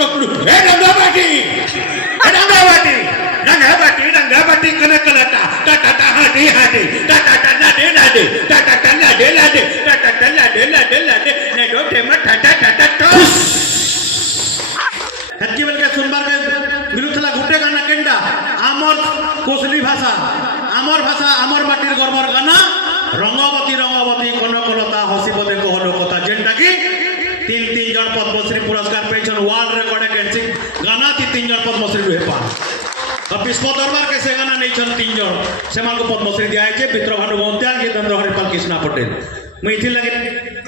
पकड़ू ए रंगा बाटी कने कलटा टा टा टा हाडी हाडी टा टा टा ना दे टा टा टा ना दे टा टा टा ना दे ने दो टेमा टा टा टा तो हत्ती बल के सुनबार के बिरुथला गुटे गाना केंडा आमर कोसली भाषा आमर माटिर गर्वर गाना रंगवती कनकलता हसीपदे कहलो कथा जेनटा की तीन जन पद्मश्री पुरस्कार पेछन वर्ल्ड रेकॉर्ड कैंसिंग गाना 3 जन पद्मश्री रुहे पा अब विश्व दरबार के से गाना नहीं छन 3 जन से मान को पद्मश्री दिया है विद्रोभानु बंत्याल के दंड हरिपाल कृष्णा पटेल मैं इथि लगे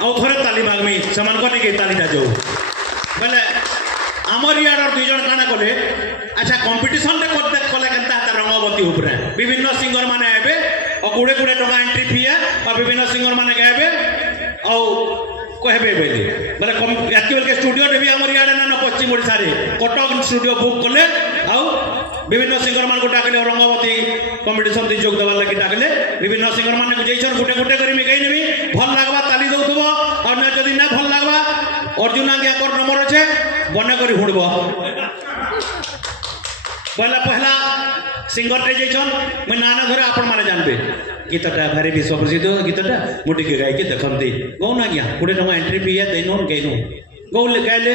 औ थरे ताली माग में समान को नहीं ताली दा जो बोले आमर यार 2 जन गाना कोले अच्छा कंपटीशन रे करते कोले केनता ता रंगवती ऊपर विभिन्न सिंगर माने आबे और गुड़े टका एंट्री फी है और विभिन्न सिंगर माने गाबे और कहबे बेले बोले एक्चुअल के स्टूडियो रे भी हमर याडे ना पश्चिम ओडिसा रे कटक स्टूडियो बुक करले आ विभिन्न सिंगर मान को डाकले रंगवती कंपटीशन दि जोग देवा लागि डाकले विभिन्न सिंगर मान को जैसन गुटे करी में गई नेबी भल लागबा ताली दउथबो और ना जदी ना भल लागबा अर्जुन आज्ञा कर नंबर আছে बने करी हुड़बो पहला सिंगर टे जैसन मैं नाना धरे आपण माने जानबे गीतटा भारी विश्व प्रसिद्ध गीतटा मुटी के गाय के देखंती गौ ना गया पुडे टका एंट्री फी है देनो गैनो गौ ले गायले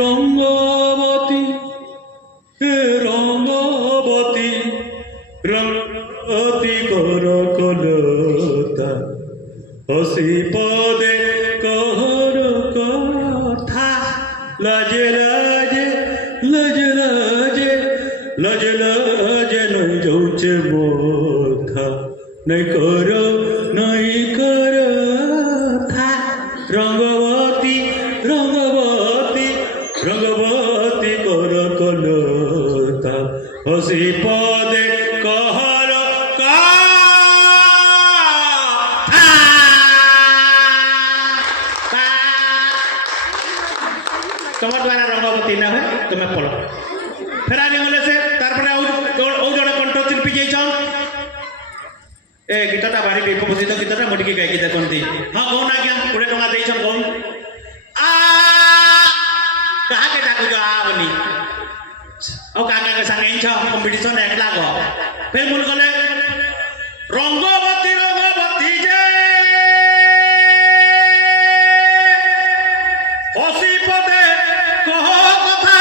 रंगवती रंगवती कर कलता हसी पदे कहर कथा लाजे लाजे लाजे लाजे लाजे लाजे नहीं जाऊचे मोथा नहीं कर था रंगवती रंगवती रंगवती कर कलता हसी पदे कहर तुम्हार द्वारा रंगवती ना हो तुम्हें पढ़ो फेर आगे गले से तारपरे औ जड़े कंठशिल्पी जाइछन ए गीतटा भारी विप्रसिद्ध गीतटा मुटिके गायकी देखंती हां गौ ना क्या 20 टका देइछन गौ आ कहा के डाकु जो आवनी औ काका के संगे इंछ कंपटीशन एकला गो फेर मुल गले रंगवती रंगवती जे हसी पदे कह कथा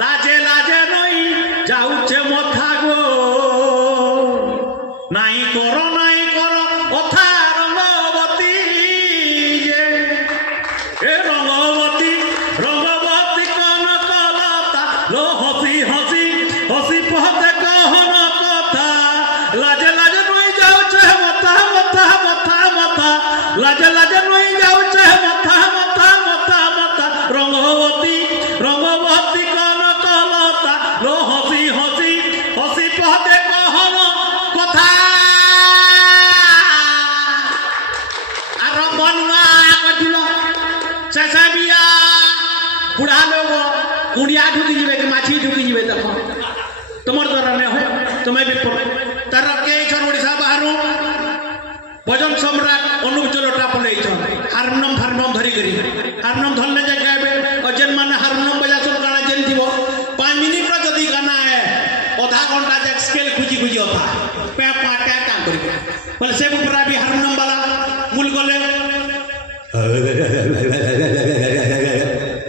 लाजे लाजे नहीं जाऊचे मथा गो नहीं करो कथा रंगवती जे ए रंगवती रंगवती कनकलता लो हसी हसी हसी पदे कहन कथा लाजे लाजे नहीं जाऊचे मथा मथा मथा मथा लाजे लाजे नहीं जाऊचे मथा मथा मथा मथा रंगवती रंगवती कनकलता लो हसी हसी हसी पदे कहन कथा আর বনুয়া কঠিল শেষে বিয়া বুড়া লোক কুড়িয়া ঢুকি যাবে কি মাছি ঢুকি যাবে দেখো তোমার দ্বারা নে হয় তুমি বি তার কে ছন ওড়িশা বাহারু ভজন সম্রাট অনুপ জলটা পলেইছন হারমোনিয়াম ধরি করি হারমোনিয়াম ধরলে যে গাইবে অজেন মানে হারমোনিয়াম বজাছন গানা জেন দিব 5 মিনিট র যদি গানা है आधा घंटा जक स्केल खुजी खुजी होता पे पाटा काम करी बोले से ऊपरा भी हारमोनियम वाला मूल गले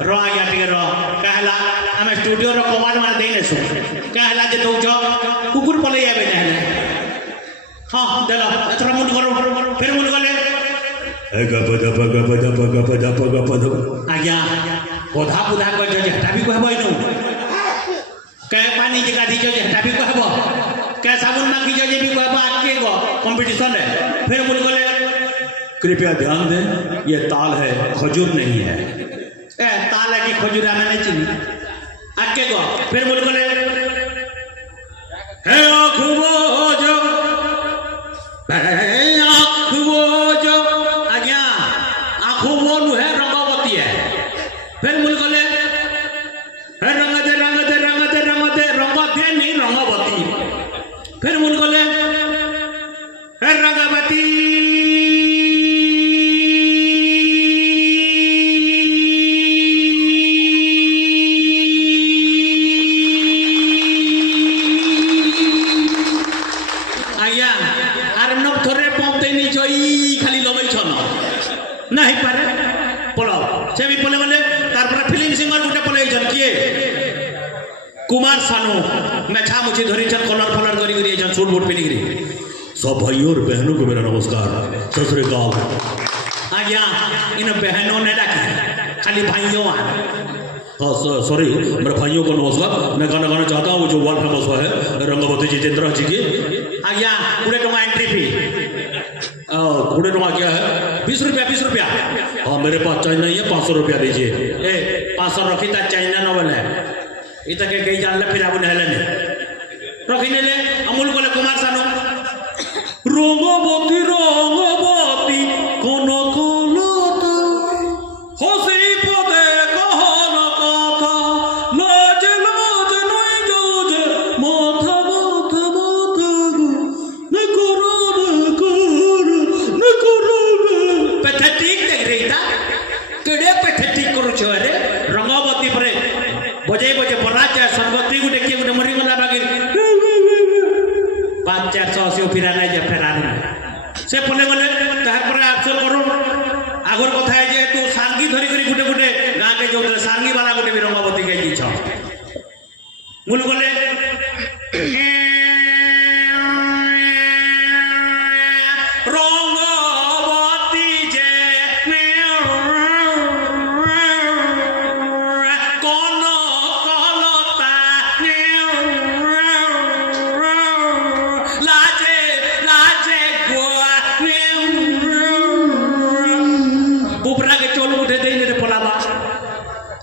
रो आज्ञा टिके रो कहला हमें स्टूडियो रो कमांड माने देने सु कहला जे दउछ कुकुर पले आबे नहले हां देला एतरा मुंड करो फिर मुंड गले गप आज्ञा कोधा पुधा को जे हटा भी कहबो इनु कै पानी जे गाड़ी जो हटा भी कहबो कै साबुन माखी जो भी कहबो आके गो कंपटीशन है फिर मुंड गले कृपया ध्यान दें ये ताल है खजूर नहीं है ए ताल है कि खजूर हमें नहीं चिनी आके गो फिर मुंड गले हे आखबो जो आज्ञा आखबो नु है रंगवती है फिर मुंड गले हे रंग दे नहीं रंगवती फिर मुंड गले हे रंगवती না পারে পলাও সে भी পলে বলে তারপরে ফিল্ম সিঙ্গার গুটে পলে এইছন কিয়ে कुमार सानू मेछा मुछी धरी छन कलर फलर करी करी छन सूट बूट पिनी करी सब भाइयों और बहनों को मेरा नमस्कार सत श्री अकाल आज्ञा इन बहनों ने डाकी खाली भाइयों आ हाँ सॉरी मेरे भाइयों को नमस्कार मैं गाना गाना चाहता हूँ जो वर्ल्ड फेमस हुआ है रंगवती जितेंद्र जी की आज्ञा पूरे टोमा एंट्री फी पूरे टोमा क्या है 20 रुपया हाँ मेरे पास चाइना ही है 500 रुपया दीजिए ए 500 रखी था चाइना नॉवल है इतना के कई जानले फिर अब नहले ने रखी नेले अमूल कोले कुमार सानू रंगवती कोन कोलता हसी पदे कहन कथा लाज लाज नई जोजे माथा माथा माथा न करो पैथेटिक देख रही था केडे पैथेटिक करू छ रे रंगवती परे बजे बजे बरात जाए संगति गुटे के गुटे मरी गला बागे 5-480 फिरा नहीं जा फेरा नहीं से पले गले तार पर एक्शन करो आगर कथा है जे तू सांगी धरी करी गुटे गुटे गां के जो सांगी वाला गुटे भी रंगवती के जी छ मूल गले रंगवती जे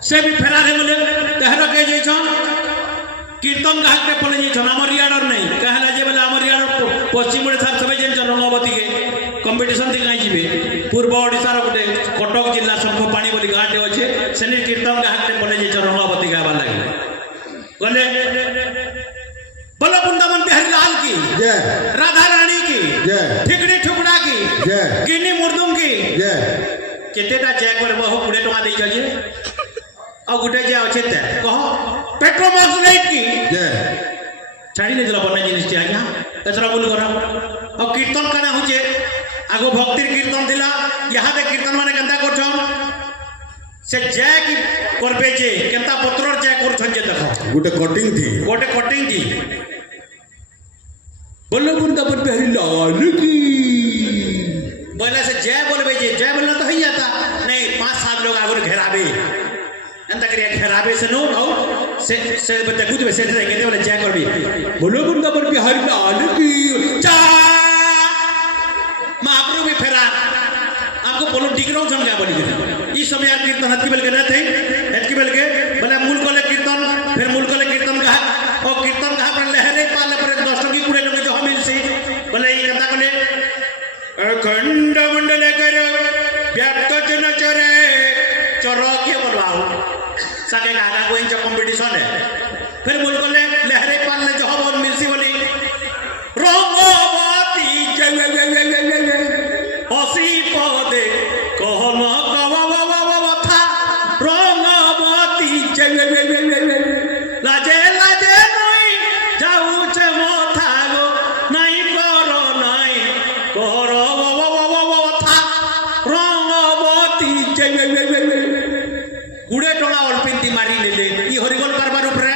से भी फेरा रे बोले तहरा के जे छन कीर्तन गाहक के पले जे छन हमर याडर नहीं कहला जे बोले हमर याडर पश्चिम ओडिसा सब जे छन रंगवती के कंपटीशन थी काई जीवे पूर्व ओडिसा रो गुटे कटक जिल्ला संख पानी बोली गाटे अछि सेनी कीर्तन गाहक के पले जे छन रंगवती गाबा लागि गले बोलो वृंदावन बिहारी लाल की जय राधा रानी की जय ठिकड़ी ठुकड़ा की जय गिनी मुर्दुम की जय केतेटा जय करबो हो 20 टका देई जे और गुटे जे अच्छे ते कहो पेट्रोमाक्स लाइट की जय छाड़ी ले जला बन्ना जिनिस आज्ञा एतरा बोल करा और कीर्तन कना होचे आगो भक्तिर कीर्तन दिला यहाँ दे कीर्तन माने केनता करछन से जय की करबे जे केनता पत्रर जय करछन जे देखो गुटे कटिंग थी बोलो वृंदावन बिहारी लाल की बोला से जय बोलबे जे जय बोलना तो ही जाता नहीं 5-7 लोग आगो घेराबे अंत करिया घेराबे से नो भाव से बता कुछ वैसे से कहते बोले जय करबी बोलो वृंदावन बिहारी लाल की चा महाप्रभु भी फेरा आपको बोलो डिगरो समझा बोली ई समय यार कीर्तन हत्की बेल के न थे हत्की बेल के बोले मूल कोले कीर्तन फिर मूल कोले कीर्तन कहा और कीर्तन कहा पर लहरे पाले पर 10 टकी पूरे लोग जो मिल से बोले ये कहता बोले अखंड मंडले कर व्याप्त जन चरे चरो के बोलवाओ सके गागा कोई जो कंपटीशन है फिर बोल बोले लहरे पाले जो हम मिलसी बोली रंगवती जय हसी पदे कहन कथा रंगवती जय लाजे लाजे नई जाऊचे मथा गो नहीं करो नहीं करो था रंगवती जय गुड़े टोला अल्पिंती मारी ले ई हरिबोल करबार ऊपर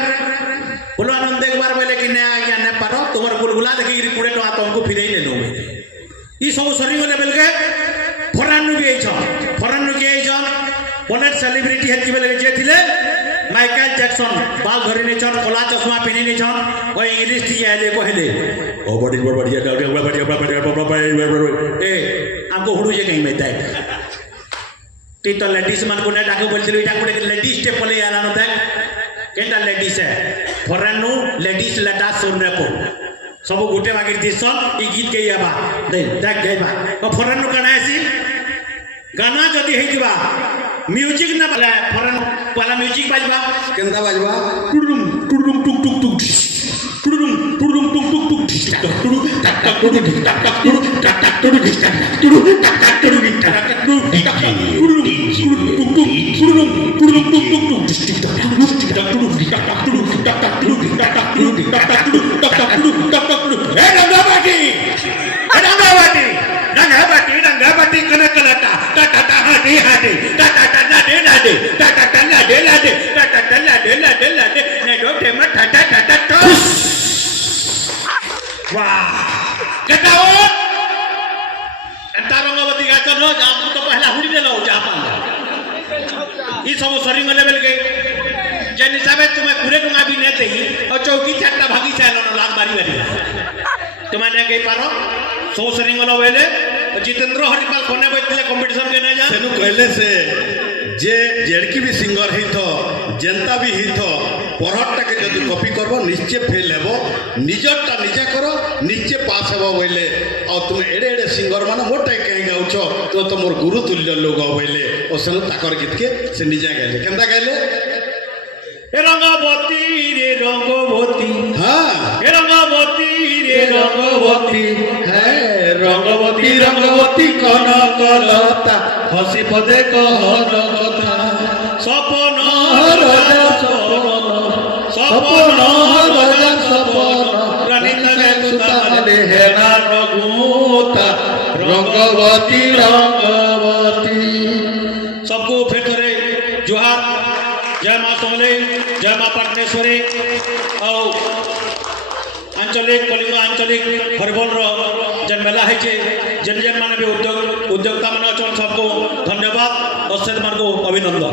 बोलो आनंद एक बार बोले कि ने आज्ञा ने पारो तुम्हार गुलगुला देखि गुड़े टोला तुमको फिरे ले लो ई सब सरी बोले बेल के फॉरेन नु गई छ बोले सेलिब्रिटी हेति बेले जे थिले माइकल जैक्सन बाल धरि ने छन कोला चश्मा पहने ने छन ओ इंग्लिश थी आले कहले ओ बढ़िया ए हमको हुडू जे कहीं में तय ती तो लेडीज मान को ने डाके बोलছিলো এটা করে लेडीज टे पले आला न देख केटा लेडीज है फॉरेन नु लेडीज लेटा सुन रेको सब गुटे मागिर दिसन ई गीत के आबा देख गइबा ओ फॉरेन नु कना आसी गाना जदी हे दिबा म्यूजिक ना बला फॉरेन वाला म्यूजिक बाजबा केंदा बाजबा टुडुम टुडुम टुक टुक टुक टुडुम टुडुम टुक टुक टुक टुडुम टक टक टुडुम टक टक टुडुम टक टक टुडुम टुडुम टक टक टुडुम टक टक टुडुम टुडुम टुडुम टुक टुक टुक टक टक टुडुम टक टक टुडुम टक टक टुडुम टक टक टुडुम टक टक टुडुम टक टक टुडुम टक टक टुडुम ए रंगाबाटी कनकलता टक टक नहीं हाडे टाटा टाटा दे लाडे टाटा टाटा दे लाडे टाटा टाटा दे लाडे लाडे ने दो टेमा टाटा टाटा तो वाह कटाओ एंता रंगवती गाछ न जामु तो पहला हुडी देलो जापा ई सब सरिंग लेवल के जेन हिसाबे तुम्हें पूरे टंगा भी नेते ही और चौकी चारटा भागी चालो न लाग बारी बारी तुम्हें ने कहि पारो सो सरिंग लो वेले जितेंद्र हरिपाल कोने बैठले कंपटीशन के ने जा सेनु कहले से जे जेडकी भी सिंगर ही थो जनता भी ही थो पढ़टा के जदि कॉपी करबो निश्चय फेल हेबो निजरटा निजे करो निश्चय पास हेबो बोले और तुम एडे एडे सिंगर माने मोटे कहीं गाउछो तो मोर गुरु तुल्य लोग बोले और सेनु ताकर गीत के से निजे गाइले केंदा गाइले रंगवती रे रंगवती हां रंगवती रे रंगवती है रंगवती रंगवती कन कलता हसी पदे कहर कथा सपन राजा सपन सपन राजा सपन रानीता सुताले हेना रघुता रंगवती रंगवती सबको फिर करे जोहार जय मां सोले जय मां पटनेश्वरी और आंचलिक कलिंग आंचलिक हरिबोल जेन मेला है जेन जेन माने भी उद्योक्ता माने सबको धन्यवाद और से को अभिनंदन।